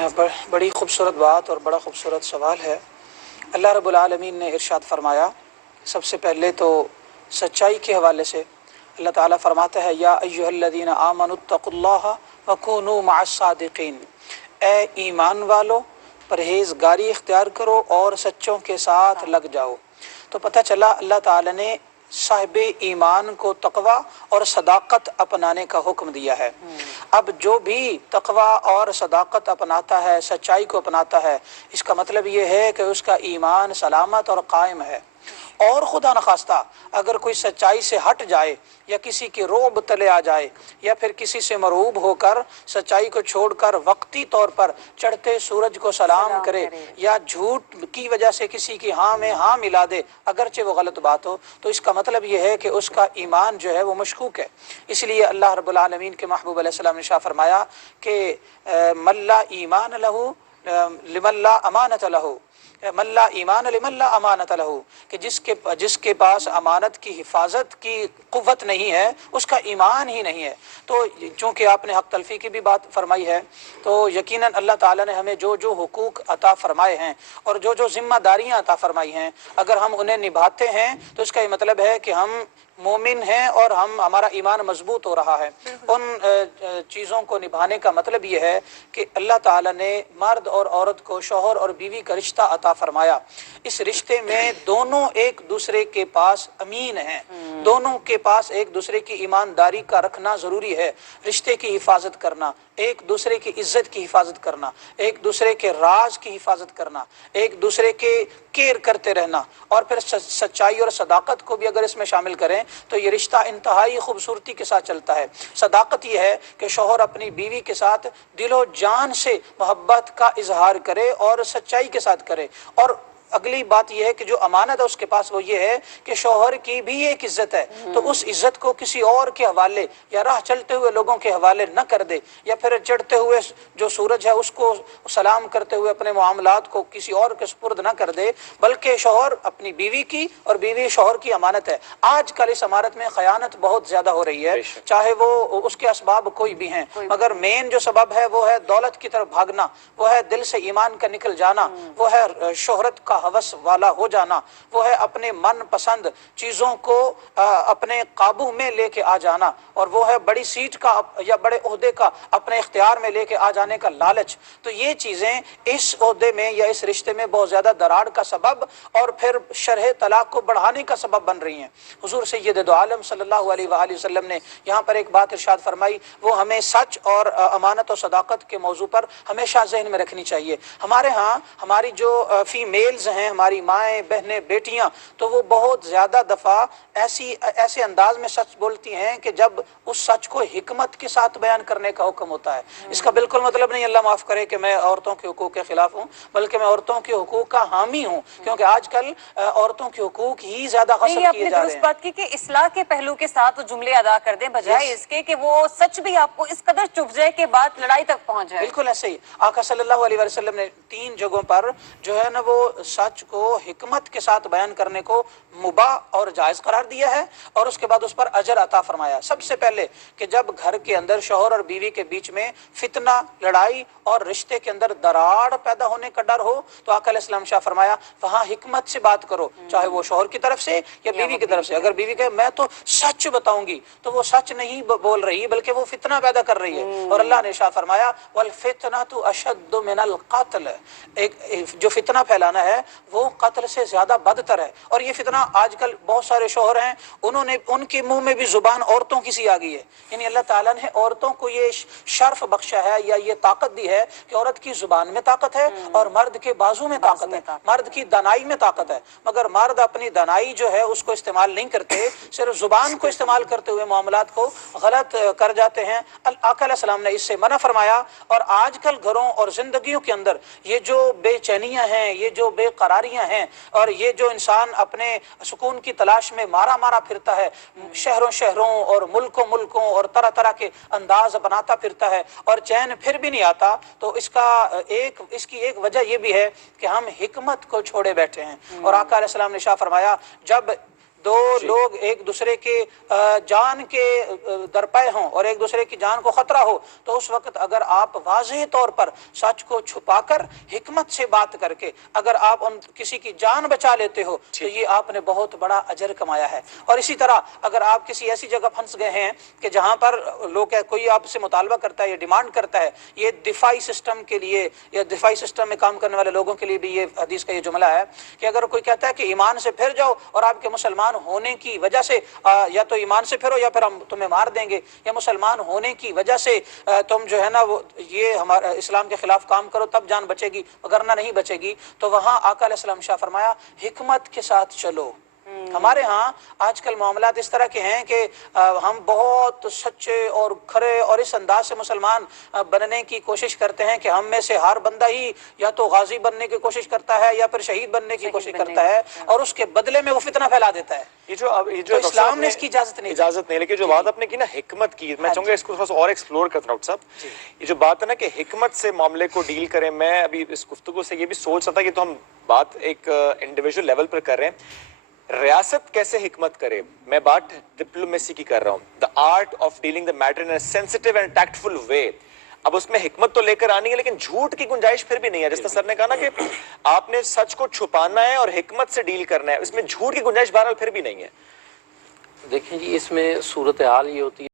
बड़ी खूबसूरत बात और बड़ा खूबसूरत सवाल है। अल्लाह रब्बुल आलमीन ने इरशाद फरमाया, सबसे पहले तो सच्चाई के हवाले से अल्लाह ताला फरमाता है, या अय्युहल्लज़ीना आमनुत्तकुल्लाह वकूनू मअस्सादिकीन, ए ईमान वालो परहेज़गारी इख्तियार करो और सच्चों के साथ लग जाओ। तो पता चला अल्लाह ताला ने साहिबे ईमान को तकवा और सदाकत अपनाने का हुक्म दिया है। अब जो भी तकवा और सदाकत अपनाता है, सच्चाई को अपनाता है, इसका मतलब ये है कि उसका ईमान सलामत और कायम है। और खुदा न खास्ता अगर कोई सच्चाई से हट जाए या किसी के रोब तले आ जाए या फिर किसी से मरूब होकर सच्चाई को छोड़कर वक्ती तौर पर चढ़ते सूरज को सलाम करे या झूठ की वजह से किसी की हाँ में हाँ मिला दे, अगरचे वो गलत बात हो, तो इसका मतलब ये है कि उसका ईमान जो है वो मशकूक है। इसलिए अल्लाह रब्बुल आलमीन के महबूब अलैहिस्सलाम ने शाह फरमाया कि मल्ला ईमान लहू लिमल्ला अमानत लहू, मल्ला ईमान लिमल्ला अमानत लहू, कि जिसके पास अमानत की हिफाजत की कुव्वत नहीं है उसका ईमान ही नहीं है। तो चूँकि आपने हक तलफी की भी बात फरमाई है, तो यकीनन अल्लाह ताला ने हमें जो जो हुकूक अता फरमाए हैं और जो जो जिम्मेदारियाँ अता फरमाई हैं, अगर हम उन्हें निभाते हैं तो इसका ये मतलब है कि हम मोमिन हैं और हमारा ईमान मजबूत हो रहा है। उन चीज़ों को निभाने का मतलब ये है कि अल्लाह ताला ने मर्द और औरत को शौहर और बीवी का रिश्ता अता फरमाया। इस रिश्ते में दोनों एक दूसरे के पास अमीन हैं, दोनों के पास एक दूसरे की ईमानदारी का रखना ज़रूरी है। रिश्ते की हिफाजत करना, एक दूसरे की इज्जत की हिफाजत करना, एक दूसरे के राज की हिफाजत करना, एक दूसरे के केयर करते रहना, और फिर सच्चाई और सदाकत को भी अगर इसमें शामिल करें तो ये रिश्ता इंतहाई खूबसूरती के साथ चलता है। सदाकत ये है कि शौहर अपनी बीवी के साथ दिलो जान से मोहब्बत का इजहार करे और सच्चाई के साथ करे। और अगली बात यह है कि जो अमानत है उसके पास, वो ये है कि शौहर की भी एक इज्जत है, तो उस इज्जत को किसी और के हवाले या राह चलते हुए लोगों के हवाले न कर दे, या फिर चढ़ते हुए जो सूरज है उसको सलाम करते हुए अपने मामलात को किसी और के सुपुर्द न कर दे, बल्कि शौहर अपनी बीवी की और बीवी शौहर की अमानत है। आजकल इस अमानत में खयानत बहुत ज्यादा हो रही है, चाहे वो उसके असबाब कोई भी हैं, मगर मेन जो सबब है वो है दौलत की तरफ भागना, वो है दिल से ईमान का निकल जाना, वो है शोहरत का हवस वाला हो जाना, वो है अपने मन पसंद चीजों को अपने काबू में लेके आ जाना, और वो है बड़ी सीट का या बड़े ओहदे का अपने इख्तियार में लेके आ जाने का लालच। तो ये चीजें इस ओहदे में या इस रिश्ते में बहुत ज्यादा दरार का सबब और फिर शरह तलाक को बढ़ाने का सबब बन रही हैं। हुजूर सय्यद दो आलम सल्लल्लाहु अलैहि वसल्लम ने यहाँ पर एक बात इरशाद फरमाई, वो हमें सच और अमानत और सदाकत के मौजू पर हमेशा जहन में रखनी चाहिए। हमारे यहाँ हमारी जो फीमेल्स हैं, हमारी माएँ बहनें बेटियां, तो वो बहुत ज्यादा दफा ऐसे अंदाज में सच बोलती हैं कि जब उस सच को हिकमत के साथ बयान करने का हुक्म होता है। इसका बिल्कुल मतलब नहीं, अल्लाह माफ करे, कि मैं औरतों के हुकूक के खिलाफ हूँ, बल्कि मैं औरतों के हुकूक का हामी हूँ, क्योंकि आजकल औरतों के हुकूक ही ज्यादा गस्ब किए जा रहे हैं। बात की कि इस्लाह के पहलू के साथ वो जुमले अदा कर दें, बजाय इसके कि वो सच भी आपको इस कदर चुभ जाए कि बात लड़ाई तक पहुंच जाए। बिल्कुल ऐसे ही आका सल्लल्लाहु अलैहि वसल्लम ने 3 जगहों पर जो है ना वो सच को हिकमत के साथ बयान करने को मुबाह और जायज करार दिया है, और उसके बाद उस पर अजर अता फरमाया। सबसे पहले कि जब घर के अंदर शौहर और बीवी के बीच में फितना, लड़ाई और रिश्ते के अंदर दरार पैदा होने का डर हो, तो आका अलैहिस्सलाम शाह फरमाया वहां हिकमत से बात करो, चाहे वो शौहर की तरफ से या बीवी की तरफ से। अगर बीवी कहे मैं तो सच बताऊंगी, तो वो सच नहीं बोल रही, बल्कि वो फितना पैदा कर रही है। और अल्लाह ने शाह फरमाया वल फितनतु अशद्दु मिनल क़त्ल, एक जो फितना फैलाना है वो कत्ल से ज्यादा बदतर है। और ये फितना आजकल बहुत सारे शौहर हैं, उनके मुंह में भी जुबान औरतों की सी आ गई है। यानी अल्लाह ताला ने औरतों को ये शर्फ बख्शा है या ये ताकत दी है कि औरत की जुबान में ताकत है और मर्द के बाजू में ताकत है, मर्द की दनाई में ताकत है। मगर मर्द अपनी दनाई जो है उसको इस्तेमाल नहीं करते, सिर्फ जुबान को इस्तेमाल करते हुए मामलात को गलत कर जाते हैं। आका अलैहिस्सलाम ने इससे मना फरमाया। और आजकल घरों और जिंदगियों के अंदर ये जो बेचैनियां हैं, ये जो बेकरारियां हैं, और ये जो इंसान अपने सुकून की तलाश में मारा मारा फिरता है, शहरों शहरों और मुल्कों मुल्कों और तरह तरह के अंदाज अपनाता फिरता है और चैन फिर भी नहीं आता, तो इसकी एक वजह यह भी है कि हम हिकमत को छोड़े बैठे हैं। और आका अलैहिस्सलाम ने शाह फरमाया, जब دو لوگ ایک دوسرے کے جان کے درپے ہوں اور ایک دوسرے کی جان کو خطرہ ہو، تو اس وقت اگر آپ واضح طور پر سچ کو چھپا کر حکمت سے بات کر کے اگر آپ کسی کی جان بچا لیتے ہو تو یہ آپ نے بہت بڑا اجر کمایا ہے۔ اور اسی طرح اگر آپ کسی ایسی جگہ پھنس گئے ہیں کہ جہاں پر لوگ کوئی آپ سے مطالبہ کرتا ہے یا ڈیمانڈ کرتا ہے، یہ دفاعی سسٹم کے لیے یا دفاعی سسٹم میں کام کرنے والے لوگوں کے لیے بھی یہ حدیث کا یہ جملہ ہے کہ اگر کوئی کہتا ہے کہ ایمان سے پھر جاؤ اور آپ کے مسلمان ہونے کی وجہ سے یا تو ایمان سے پھرو یا پھر ہم تمہیں مار دیں گے، یا مسلمان ہونے کی وجہ سے تم جو ہے نا وہ یہ ہمارا اسلام کے خلاف کام کرو تب جان بچے گی وگرنہ نہیں بچے گی، تو وہاں آقا علیہ السلام شاہ فرمایا حکمت کے ساتھ چلو۔ ہمارے ہاں آج کل معاملات اس طرح کے ہیں کہ ہم بہت سچے اور کھرے اور اس انداز سے مسلمان بننے کی کوشش کرتے ہیں کہ ہم میں سے ہر بندہ ہی یا تو غازی بننے کی کوشش کرتا ہے یا پھر شہید بننے کی کوشش کرتا ہے، اور اس کے بدلے میں وہ فتنہ پھیلا دیتا ہے۔ یہ جو اسلام نے اس کی اجازت نہیں لیکن جو بات آپ نے کی نا حکمت کی، میں چاہوں گا اس کو تھوڑا سا اور ایکسپلور کرتا ہوں صاحب۔ یہ جو بات ہے نا کہ حکمت سے معاملے کو ڈیل کریں، میں ابھی اس گفتگو سے یہ بھی سوچ رہا تھا کہ تو ہم بات ایک انڈیویجول لیول پر کر رہے ہیں، ریاست کیسے حکمت کرے، میں بات ڈپلومیسی کی کر رہا ہوں، the art of dealing the matter in a sensitive and tactful way. اب اس میں حکمت تو لے کر آنی ہے لیکن جھوٹ کی گنجائش پھر بھی نہیں ہے، جس طرح سر نے کہا نا کہ آپ نے سچ کو چھپانا ہے اور حکمت سے ڈیل کرنا ہے، اس میں جھوٹ کی گنجائش بہرحال پھر بھی نہیں ہے۔ دیکھیں جی، اس میں صورتحال یہ ہوتی ہے